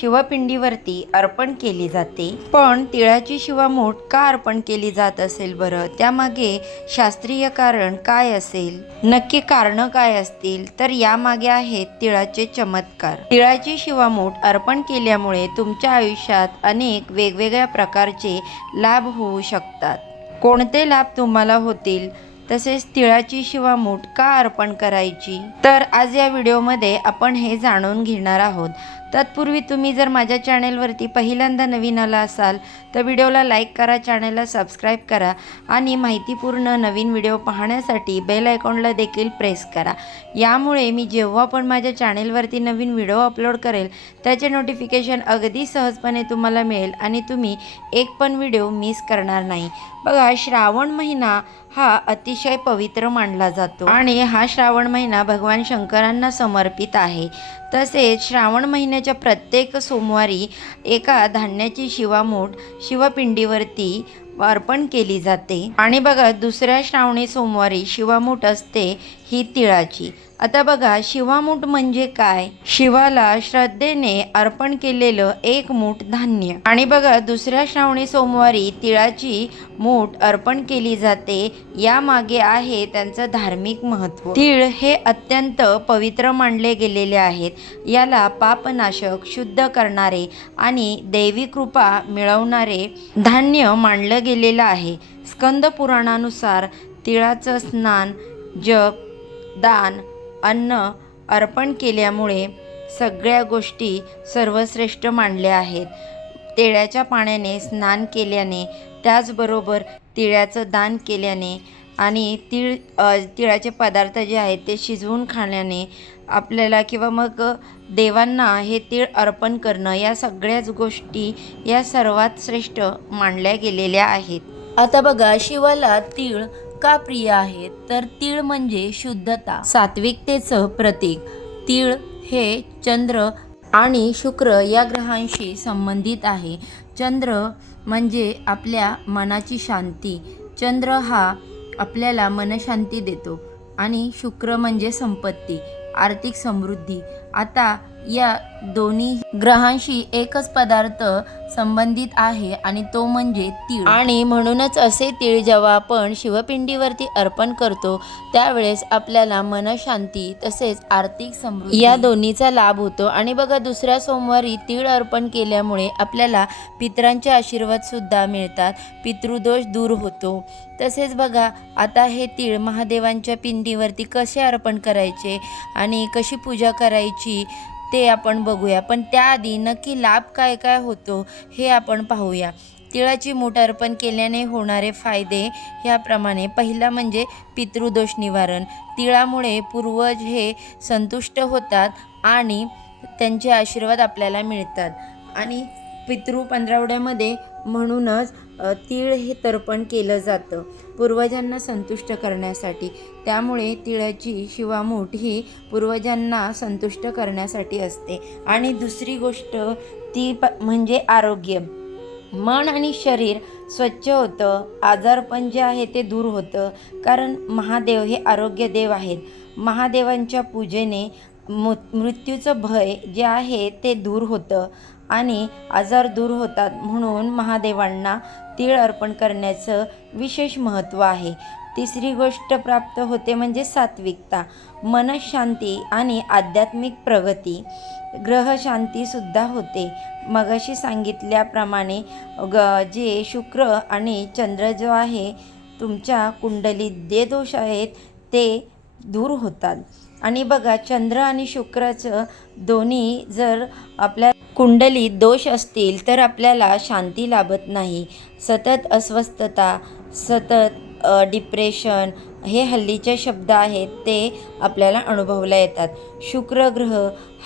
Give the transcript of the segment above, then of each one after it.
शिवपिंडीवरती अर्पण केली जाते. पण तिळाची शिवामूठ का अर्पण केली जात असेल बरं? त्यामागे शास्त्रीय कारण काय असेल? नक्की कारण काय असतील? तर यामागे आहेत तिळाचे चमत्कार. तिळाची शिवामूठ अर्पण केल्यामुळे तुमच्या आयुष्यात अनेक वेगवेगळ्या प्रकारचे लाभ होऊ शकतात. कोणते लाभ तुम्हाला होतील? तसेच तिळाची शिवामूठ का अर्पण करायची? तर आज या व्हिडिओमध्ये आपण हे जाणून घेणार आहोत. तत्पूर्वी तुम्ही जर माझ्या चॅनेलवरती पहिल्यांदा नवीन आला असाल तर व्हिडिओला लाईक करा चॅनेलला सबस्क्राईब करा आणि माहितीपूर्ण नवीन व्हिडिओ पाहण्यासाठी बेल आयकॉनला देखील प्रेस करा. यामुळे मी जेव्हा पण माझ्या चॅनेलवरती नवीन व्हिडिओ अपलोड करेल त्याचे नोटिफिकेशन अगदी सहजपणे तुम्हाला मिळेल आणि तुम्ही एक पण व्हिडिओ मिस करणार नाही. बघा श्रावण महिना हा अतिशय पवित्र मानला जातो आणि हा श्रावण महिना भगवान शंकरांना समर्पित आहे. तसेच श्रावण महिन्याच्या प्रत्येक सोमवारी एका धान्याची शिवामूठ शिवपिंडीवरती अर्पण केली जाते. आणि बघा दुसऱ्या श्रावणी सोमवारी शिवामूठ असते ही तिळाची. आता बघा शिवामूठ म्हणजे काय? शिवाला श्रद्धेने अर्पण केलेलं एक मूठ धान्य. आणि बघा दुसऱ्या श्रावणी सोमवारी तिळाची मूठ अर्पण केली जाते. यामागे आहे त्यांचं धार्मिक महत्त्व. तीळ हे अत्यंत पवित्र मानले गेलेले आहेत. याला पापनाशक शुद्ध करणारे आणि देवी कृपा मिळवणारे धान्य मानलं गेलेला आहे. स्कंद पुराणानुसार तिळाचं स्नान जप दान अन्न अर्पण केल्यामुळे सगळ्या गोष्टी सर्वश्रेष्ठ मानल्या आहेत. तिळाच्या पाण्याने स्नान केल्याने त्याचबरोबर तिळाचं दान केल्याने आणि तिळ तिळाचे पदार्थ जे आहेत ते शिजवून खाण्याने आपल्याला किंवा मग देवांना हे तीळ अर्पण करणं या सगळ्याच गोष्टी या सर्वात श्रेष्ठ मानल्या गेलेल्या आहेत. आता बघा शिवाला तीळ का प्रिय आहेत तर तीळ म्हणजे शुद्धता. सात्विकतेचं प्रतीक. तीळ हे चंद्र आणि शुक्र या ग्रहांशी संबंधित आहे. चंद्र म्हणजे आपल्या मनाची शांती. चंद्र हा आपल्याला मनशांती देतो आणि शुक्र म्हणजे संपत्ती आर्थिक समृद्धी. आता या दोन्ही ग्रहांशी एकच पदार्थ संबंधित आहे आणि तो म्हणजे तीळ. आणि म्हणूनच असे तीळ जेव्हा आपण शिवपिंडीवरती अर्पण करतो त्यावेळेस आपल्याला मनशांती तसेच आर्थिक समृद्धी या दोन्हीचा लाभ होतो. आणि बघा दुसऱ्या सोमवारी तीळ अर्पण केल्यामुळे आपल्याला पितरांचे आशीर्वाद सुद्धा मिळतात. पितृदोष दूर होतो. तसेच बघा आता हे तीळ महादेवांच्या पिंडीवरती कसे अर्पण करायचे आणि कशी पूजा करायची ते आपण बघूया. पण त्याआधी नक्की लाभ काय काय होतो हे आपण पाहूया. तिळाची मूठ अर्पण केल्याने होणारे फायदे ह्याप्रमाणे. पहिला म्हणजे पितृदोष निवारण. तिळामुळे पूर्वज हे संतुष्ट होतात आणि त्यांचे आशीर्वाद आपल्याला मिळतात. आणि पितृ पंधरावड्यामध्ये म्हणूनच तीळ हे तर्पण केलं जातं. पूर्वजांना संतुष्ट करण्यासाठी. त्यामुळे तिळाची शिवामूठ ही पूर्वजांना संतुष्ट करण्यासाठी असते. आणि दुसरी गोष्ट ती प म्हणजे आरोग्य. मन आणि शरीर स्वच्छ होतं. आजारपण जे आहे ते दूर होतं. कारण महादेव हे आरोग्य देव आहेत. महादेवांच्या पूजेने मृत्यूचं भय जे आहे ते दूर होतं. आणि आजार दूर होतात म्हणून महादेवांना तीळ अर्पण करण्याचं विशेष महत्त्व आहे. तिसरी गोष्ट प्राप्त होते म्हणजे सात्विकता मनशांती आणि आध्यात्मिक प्रगती. ग्रहशांतीसुद्धा होते. मगाशी सांगितल्याप्रमाणे ग जे शुक्र आणि चंद्र जो आहे तुमच्या कुंडलीत जे दोष आहेत ते दूर होतात. आणि बघा चंद्र आणि शुक्राचं दोन्ही जर आपल्या कुंडलीत दोष असतील तर आपल्याला शांती लाभत नाही. सतत अस्वस्थता सतत डिप्रेशन हे हल्लीचे शब्द आहेत ते आपल्याला अनुभवला येतात. शुक्र ग्रह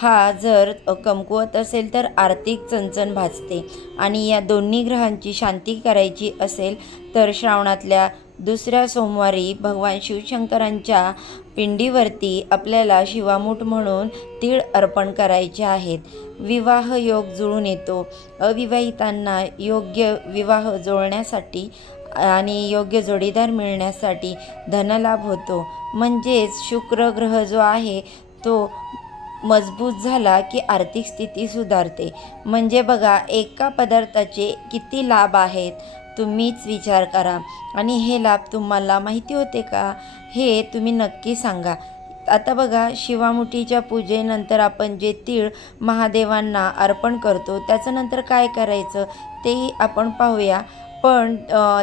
हा जर कमकुवत असेल तर आर्थिक चणचण भाजते आणि या दोन्ही ग्रहांची शांती करायची असेल तर श्रावणातल्या दुसऱ्या सोमवारी भगवान शिवशंकरांच्या पिंडीवरती आपल्याला शिवामूठ म्हणून तीळ अर्पण करायचे आहेत. विवाह योग जुळून येतो. अविवाहितांना योग्य विवाह जुळण्यासाठी आणि योग्य जोडीदार मिळण्यासाठी धनलाभ होतो. म्हणजेच शुक्र ग्रह जो आहे तो मजबूत झाला की आर्थिक स्थिती सुधारते. म्हणजे बघा एका पदार्थाचे किती लाभ आहेत? तुम्हीच विचार करा. आणि हे लाभ तुम्हाला माहिती होते का? हे तुम्ही नक्की सांगा. आता बघा शिवामुठीच्या पूजेनंतर आपण जे तीळ महादेवांना अर्पण करतो त्याच्यानंतर काय करायचं? तेही आपण पाहूया. पण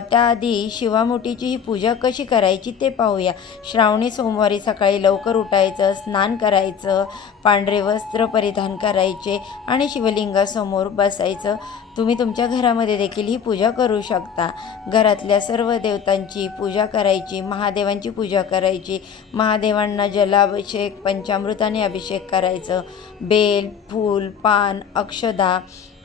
त्याआधी शिवामुठीची ही पूजा कशी करायची ते पाहूया. श्रावणी सोमवारी सकाळी लवकर उठायचं स्नान करायचं पांढरे वस्त्र परिधान करायचे आणि शिवलिंगासमोर बसायचं. तुम्ही तुमच्या घरामध्ये देखील ही पूजा करू शकता. घरातल्या सर्व देवतांची पूजा करायची महादेवांची पूजा करायची. महादेवांना जलाभिषेक पंचामृताने अभिषेक करायचं. बेल फूल पान अक्षदा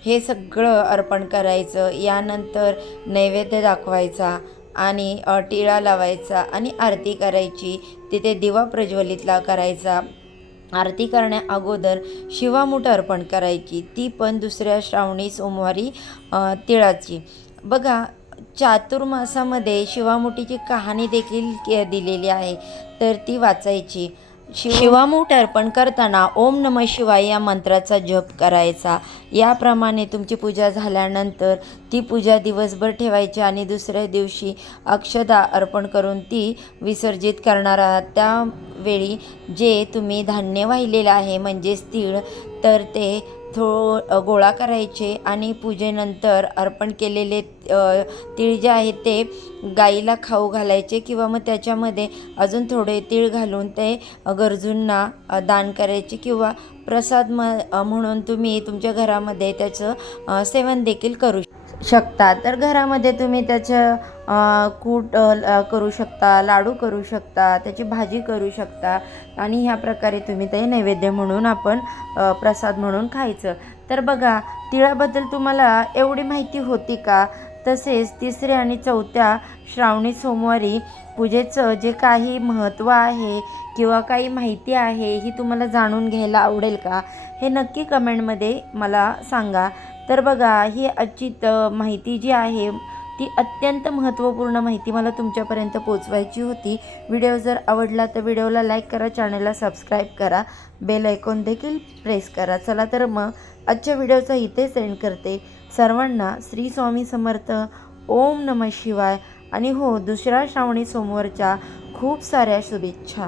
हे सगळं अर्पण करायचं. यानंतर नैवेद्य दाखवायचा आणि टिळा लावायचा आणि आरती करायची. तिथे दिवा प्रज्वलितला करायचा. आरती करण्या अगोदर शिवामूठ अर्पण करायची. ती पण दुसऱ्या श्रावणी सोमवारी तिळाची. बघा चातुर्मासामध्ये शिवामुठीची कहाणी देखील के दिलेली आहे. तर ती वाचायची. शिवामूठ अर्पण करताना ओम नम शिवाय या मंत्राचा जप करायचा. याप्रमाणे तुमची पूजा झाल्यानंतर ती पूजा दिवसभर ठेवायची आणि दुसऱ्या दिवशी अक्षदा अर्पण करून ती विसर्जित करणार आहात. त्यावेळी जे तुम्ही धान्य वाहिलेलं आहे म्हणजेच तीळ तर ते थो गोळा करायचे आणि पूजेनंतर अर्पण केलेले तीळ जे आहे ते गाईला खाऊ घालायचे किंवा मग त्याच्यामध्ये अजून थोडे तीळ घालून ते गरजूंना दान करायचे किंवा प्रसाद म म्हणून तुम्ही तुमच्या घरामध्ये त्याचं सेवन देखील करू शकता शकता. तर घरामध्ये तुम्ही त्याचं कूट ल- करू शकता लाडू करू शकता त्याची भाजी करू शकता आणि ह्या प्रकारे तुम्ही ते नैवेद्य म्हणून आपण प्रसाद म्हणून खायचं. तर बघा तिळाबद्दल तुम्हाला एवढी माहिती होती का? तसेच तिसऱ्या आणि चौथ्या श्रावणी सोमवारी पूजेचं जे काही महत्त्व आहे किंवा काही माहिती आहे ही तुम्हाला जाणून घ्यायला आवडेल का? हे नक्की कमेंटमध्ये मला सांगा. तर बघा ही आजची माहिती जी आहे ती अत्यंत महत्त्वपूर्ण माहिती मला तुमच्यापर्यंत पोचवायची होती. व्हिडिओ जर आवडला तर व्हिडिओला लाईक करा चॅनलला सबस्क्राईब करा. बेल ऐकून देखील प्रेस करा. चला तर मग आजच्या व्हिडिओचा इथे सेंड करते. सर्वांना श्री स्वामी समर्थ ओम नम शिवाय. आणि हो दुसऱ्या श्रावणी सोमवारच्या खूप साऱ्या शुभेच्छा.